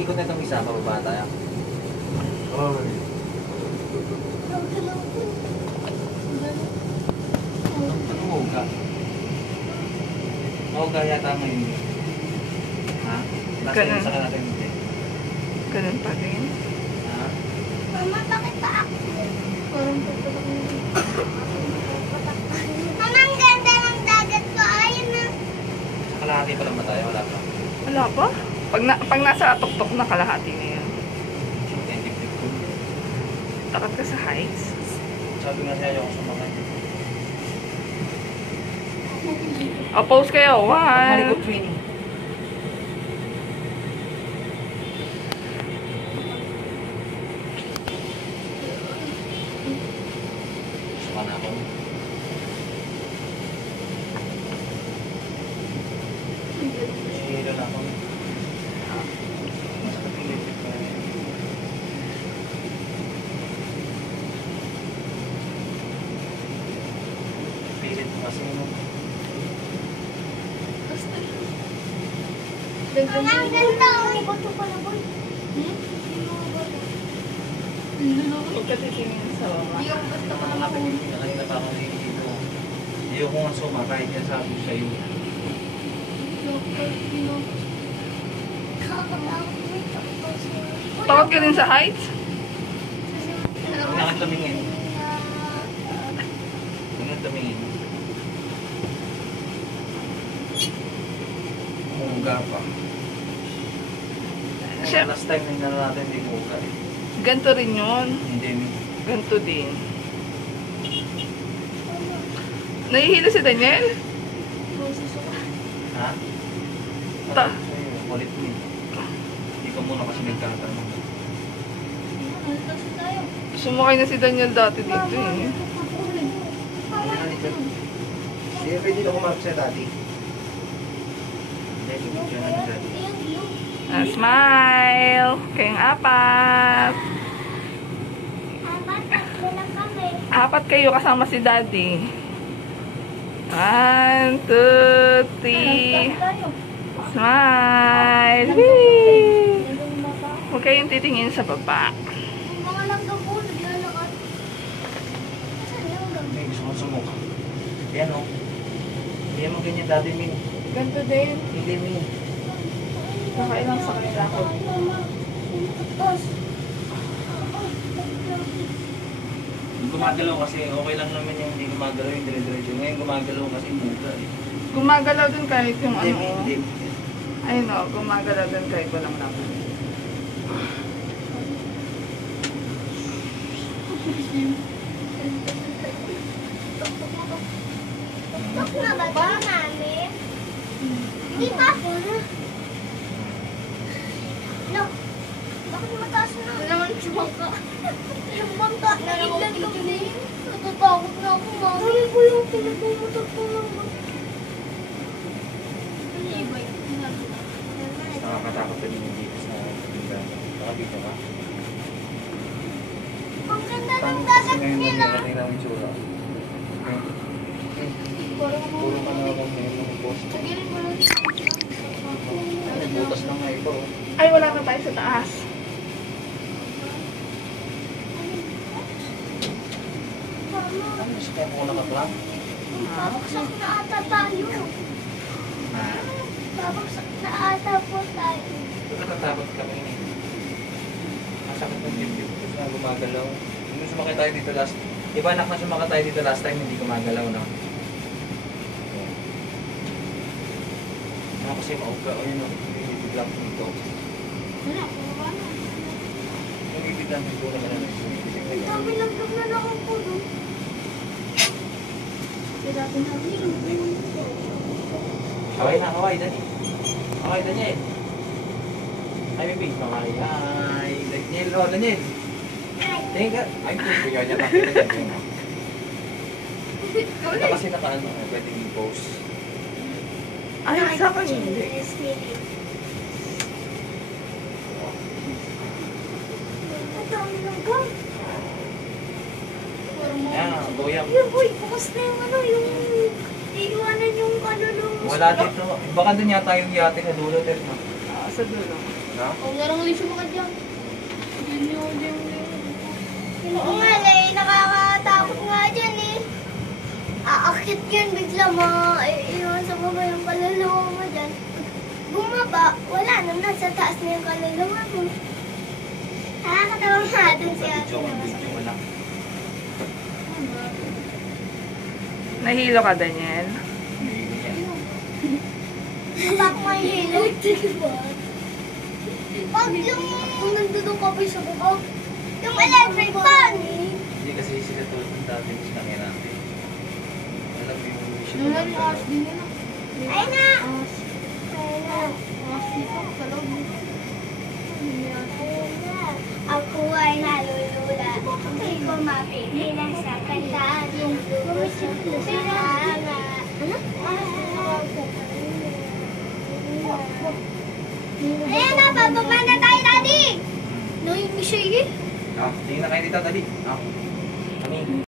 ikot na itong isa, mababa tayo. Oy. Huwag ka yata ngayon. Ha? Ganun. Sa natin hindi. Ganun pa rin. Ha? Mama, bakit pa ako? Parang tututok na. Mama, ang ganda ng dagat ko. Ayun na. Kalahati pa lang ba tayo? Wala pa. Wala pa? Pag nasa tuktok na kalahati na yan. Takot ka sa heights? Sabi nga siya yung sumakay. Oppose kayo. One. Malikot training. Suka na ako. Hilo na ako. Masakit yung lipid ko. Pilit mo kasi nung Mama, ang ganda. May bato pala po. Huwag ka titingin sa baba. Yung gusto ko naman po. kanina pa ako dito. Ayoko nga sumakay, kaya sabi ko sa'yo. Takot ka din sa heights? Tingnan tumingin. Tingnan tumingin. Umuga pa. Siyempre. Last time na natin hindi umuga eh. Ganto rin yun. Hindi. Ganto din. Nahihilo si Daniel? Ha? Ta- Kulit mo eh. Hindi ka muna kasi nagtatanong. Sumakay na si Daniel dati dito eh. Hindi, pwede na kumapit sa dati. Hindi, bigyan na ng dati. Smile! Kayong apat. Apat kayo kasama si Daddy. 1, 2, 3. Smile! Whee! Huwag kayong titingin sa baba. Mga langga po, naglalakad. Saan yung langga? May gusto kong sumukha. Yan o. Hindi mo ganyan dati, Min. Ganto din. Hindi, Min. Nakailang sa kanila ako. Gumagalaw kasi okay lang naman yung hindi gumagalaw yung dire-diretso. Ngayon gumagalaw kasi muda eh. Gumagalaw din kahit yung Hindi, ano. hindi. Ayun o, gumagalaw din kahit walang laman. Tok na ba ito, mami? Hindi pa po na. No. Bakit mataas na? Wala naman si Bangka. Yung Bangka, naiglan ko din. Natatakot na ako, mami. Dali ko yung pinagmumotor ko lang. Nalibay. Nakakatakot din yung dito sa pagkakas. Nakabito ka. Ang ganda ng Kasi dagat ngayon nila. naging ng itsura. Puro ka na akong ngayon ng post. Tagilin mo lang. Ay, butas lang nga ito. Ay, wala na tayo sa taas. Ano gusto kayo kung nakaplang? Babaksak na ata tayo. Ha? Babaksak na ata po tayo. Natatakot kami eh. Masakit ng dibdib. Gusto na gumagalaw. Nung sumakay tayo dito last, iba anak na sumakay tayo dito last time, hindi gumagalaw na. Ano kasi mauga o yun o, bibig lang dito. Wala, wala na. Yung bibig lang dito na lang. Ang dami lang na lang po doon. Dati namin. Kaway na, kaway, Dani. Kaway, Daniel. Ay, baby. Kaway, hi. Daniel, oh, Daniel. Tingin ka. Ay, kuya niya tapos na Daniel. Ito kasi naka-ano, pwedeng i-post. Ay, sa akin hindi. Ang dami lang gam. Yan, kuya. Yung boy, bukas na yung ano, yung iiwanan yung ano nung... Wala dito. Baka doon yata yung yate sa dulo, Ter. Sa dulo. No? Huwag na lang ulit ka dyan. Oo nga, Lay. Nakakatakot nga dyan eh. Aakit yun bigla mo. Iwan sa baba yung kaluluwa mo dyan. Bumaba, wala na. Nasa taas na yung kaluluwa mo. Nakakatawa nga dun siya. Video mo lang. Nahilo ka, Daniel? Back my halo. Pag yung kung nandun ka pa sa baba, yung electric fan. Hindi kasi sila tulad ng dati sa kanya natin. Alam mo yung mission Ayun ng na. dalawa. Ayun na. Ayun na. Ako ay nalulula. Hindi ko mapigilan sa kantaan. Ayan na, bababa na tayo, Daddy! Naiinis siya eh. Ah, tingin na kayo dito, dali. Ah. Kami.